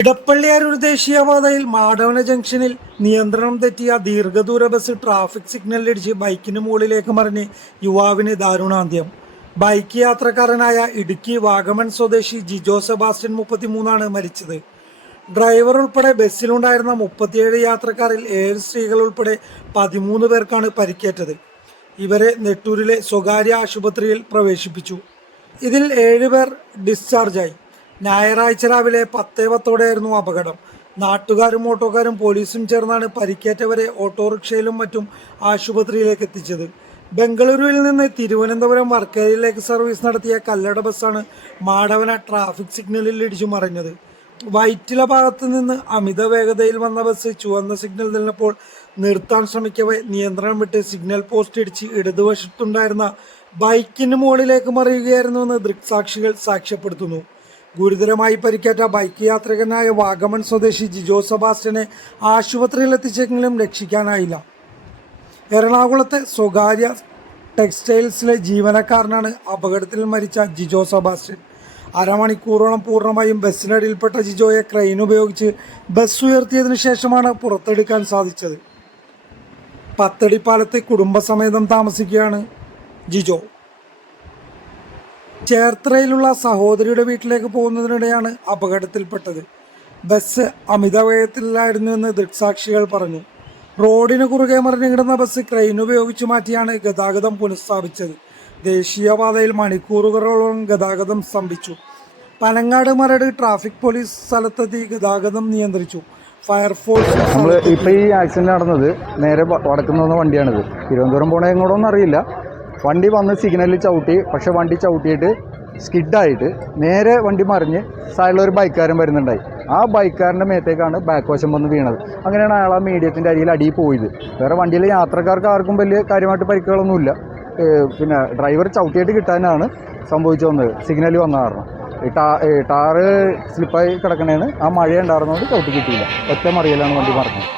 ഇടപ്പള്ളിയാരൂർ ദേശീയപാതയിൽ മാടവന ജംഗ്ഷനിൽ നിയന്ത്രണം തെറ്റിയ ദീർഘദൂര ബസ് ട്രാഫിക് സിഗ്നലിടിച്ച് ബൈക്കിന് മുകളിലേക്ക് മറിഞ്ഞ് യുവാവിന് ദാരുണാന്ത്യം. ബൈക്ക് യാത്രക്കാരനായ ഇടുക്കി വാഗമൺ സ്വദേശി ജിജോ സെബാസ്റ്റ്യൻ മുപ്പത്തിമൂന്നാണ് മരിച്ചത്. ഡ്രൈവർ ഉൾപ്പെടെ ബസ്സിലുണ്ടായിരുന്ന മുപ്പത്തിയേഴ് യാത്രക്കാരിൽ ഏഴ് സ്ത്രീകൾ ഉൾപ്പെടെ പതിമൂന്ന് പേർക്കാണ് പരിക്കേറ്റത്. ഇവരെ നെട്ടൂരിലെ സ്വകാര്യ ആശുപത്രിയിൽ പ്രവേശിപ്പിച്ചു. ഇതിൽ ഏഴുപേർ ഡിസ്ചാർജായി. ഞായറാഴ്ച രാവിലെ പത്തേ പത്തോടെയായിരുന്നു അപകടം. നാട്ടുകാരും ഓട്ടോക്കാരും പോലീസും ചേർന്നാണ് പരിക്കേറ്റവരെ ഓട്ടോറിക്ഷയിലും മറ്റും ആശുപത്രിയിലേക്ക് എത്തിച്ചത്. ബംഗളൂരുവിൽ നിന്ന് തിരുവനന്തപുരം വർക്കേരിയിലേക്ക് സർവീസ് നടത്തിയ കല്ലട ബസ്സാണ് മാടവന ട്രാഫിക് സിഗ്നലിൽ ഇടിച്ചു മറിഞ്ഞത്. വൈറ്റില ഭാഗത്ത് നിന്ന് അമിത വേഗതയിൽ വന്ന ബസ് ചുവന്ന സിഗ്നൽ നിന്നപ്പോൾ നിർത്താൻ ശ്രമിക്കവേ നിയന്ത്രണം വിട്ട് സിഗ്നൽ പോസ്റ്റ് ഇടിച്ച് ഇടതുവശത്തുണ്ടായിരുന്ന ബൈക്കിന് മുകളിലേക്ക് മറിയുകയായിരുന്നുവെന്ന് ദൃക്സാക്ഷികൾ സാക്ഷ്യപ്പെടുത്തുന്നു. ഗുരുതരമായി പരിക്കേറ്റ ബൈക്ക് യാത്രികനായ വാഗമൺ സ്വദേശി ജിജോ സെബാസ്റ്റ്യനെ ആശുപത്രിയിൽ എത്തിച്ചെങ്കിലും രക്ഷിക്കാനായില്ല. എറണാകുളത്തെ സ്വകാര്യ ടെക്സ്റ്റൈൽസിലെ ജീവനക്കാരനാണ് അപകടത്തിൽ മരിച്ച ജിജോ സെബാസ്റ്റ്യൻ. അരമണിക്കൂറോളം പൂർണമായും ബസ്സിനടിയിൽപ്പെട്ട ജിജോയെ ക്രെയിൻ ഉപയോഗിച്ച് ബസ് ഉയർത്തിയതിനു ശേഷമാണ് പുറത്തെടുക്കാൻ സാധിച്ചത്. പത്തടിപ്പാലത്ത് കുടുംബസമേതം താമസിക്കുകയാണ് ജിജോ. ചേർത്തലയിലുള്ള സഹോദരിയുടെ വീട്ടിലേക്ക് പോകുന്നതിനിടെയാണ് അപകടത്തിൽപ്പെട്ടത്. ബസ് അമിത വേഗത്തിലായിരുന്നുവെന്ന് ദൃക്സാക്ഷികൾ പറഞ്ഞു. റോഡിന് കുറുകെ മറിഞ്ഞു കിടന്ന ബസ് ക്രെയിൻ ഉപയോഗിച്ച് മാറ്റിയാണ് ഗതാഗതം പുനഃസ്ഥാപിച്ചത്. ദേശീയപാതയിൽ മണിക്കൂറുകളോളം ഗതാഗതം സ്തംഭിച്ചു. പനങ്ങാട് മരട് ട്രാഫിക് പോലീസ് സ്ഥലത്തെത്തി ഗതാഗതം നിയന്ത്രിച്ചു. ഫയർഫോഴ്സ് നമ്മൾ ഇപ്പോൾ ഈ ആക്സിഡന്റ് നടന്നത് നേരെ വടക്കുന്ന വണ്ടിയാണിത്. തിരുവനന്തപുരം പോണ അറിയില്ല വണ്ടി വന്ന് സിഗ്നലിൽ ചവിട്ടി പക്ഷേ വണ്ടി ചവിട്ടിയിട്ട് സ്കിഡായിട്ട് നേരെ വണ്ടി മറിഞ്ഞ് സൈഡിൽ ഒരു ബൈക്കാരൻ വരുന്നുണ്ടായി. ആ ബൈക്കാരന്റെ മേത്തേക്കാണ് ബാക്ക് വശം വന്ന് വീണത്. അങ്ങനെയാണ് അയാൾ ആ മീഡിയത്തിന്റെ അടിയിൽ അടിയിൽ പോയത്. വേറെ വണ്ടിയിൽ യാത്രക്കാർക്ക് ആർക്കും വലിയ കാര്യമായിട്ട് പരിക്കുകളൊന്നുമില്ല. പിന്നെ ഡ്രൈവർ ചവിട്ടിയിട്ട് കിട്ടാനാണ് സംഭവിച്ചു വന്നത്. സിഗ്നൽ വന്ന കാരണം. ടാ ടാറ് സ്ലിപ്പായി കിടക്കണേന്ന് ആ മഴ ഉണ്ടായിരുന്നതുകൊണ്ട് ചവിട്ടി കിട്ടിയില്ല. ഒറ്റ മറിയലാണ് വണ്ടി മറിഞ്ഞത്.